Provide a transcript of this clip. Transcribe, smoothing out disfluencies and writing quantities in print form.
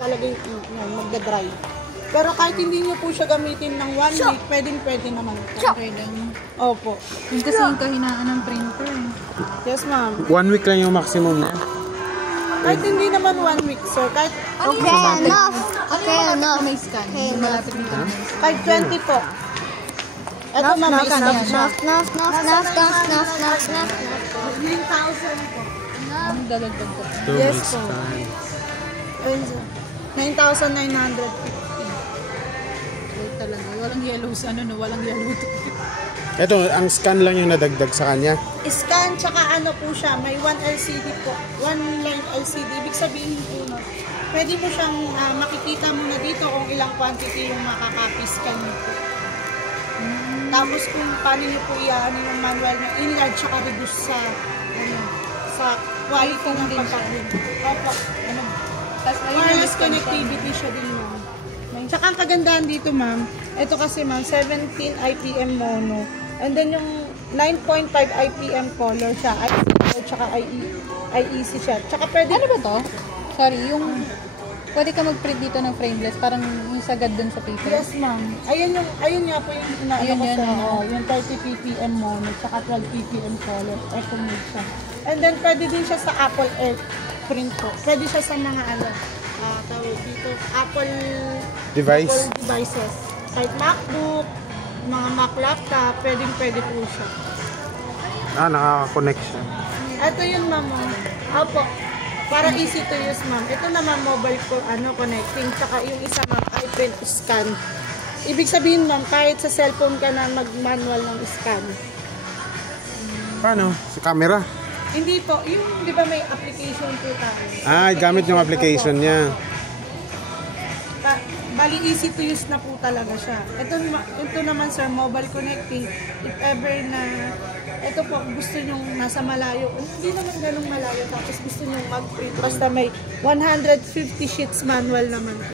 talaga yung magdadry. Pero kahit hindi nyo po siya gamitin ng 1 week, pwede naman. Opo. Yung kasi yung kahinaan ng printer. Yes, ma'am. 1 week lang yung maximum niya. Kahit hindi naman 1 week, sir. Kahit Okay, enough. Okay, enough. May scan. Yung malapit dito. kahit 20 po. Ito, ma'am, may stop siya. Enough. 9,000 po. Ang dalagdag ko. 2 Yes, weeks po. time. Ayun, sir. 9,950. Wait talaga. Walang yellow sa ano, no? Walang yellow. Ito, ang scan lang yung nadagdag sa kanya. Scan, tsaka ano po siya, may 1 LCD po. 1 line LCD. Ibig sabihin po, no, pwede mo siyang makikita mo na dito kung ilang quantity yung makaka-scan niyo po. Tapos kung paano niyo po iyan yung manual na enlarge tsaka reduce sa quality ng pagkain. Opo. Ano, wireless connectivity siya din, ma'am. Tsaka ang kagandahan dito, ma'am, ito kasi, ma'am, 17 IPM mono. And then yung 9.5 IPM color siya. Tsaka IEC siya. Tsaka pwede... Ano ba to? Sorry, yung... Pwede ka mag-print dito ng frameless, parang yung sagad dun sa paper. Yes, ma'am. Ayun nga po yung inaano ko sa yung 30 ppm mono, tsaka 12 ppm color. Eco mode siya. And then pwede din siya sa Apple Air print po. Pwede siya sa mga tawag dito, Apple devices. Kahit MacBook, mga Mac laptop, pwede po siya. Nakaka-connect siya. Ito yun, ma'am. Opo. Para easy to use, ma'am. Ito naman mobile ko, connecting. Tsaka yung isa, ma'am, iPrint scan. Ibig sabihin, ma'am, kahit sa cellphone ka na mag-manual ng scan. Paano? Sa camera? Hindi po. Yung, di ba may application po tayo? Gamit yung application niya. Bali, easy to use na po talaga siya. Ito naman, sir, mobile connecting. If ever na, ito po, gusto nyong nasa malayo. Hindi naman ganung malayo. Tapos gusto nyong mag-print. Basta may 150 sheets manual naman.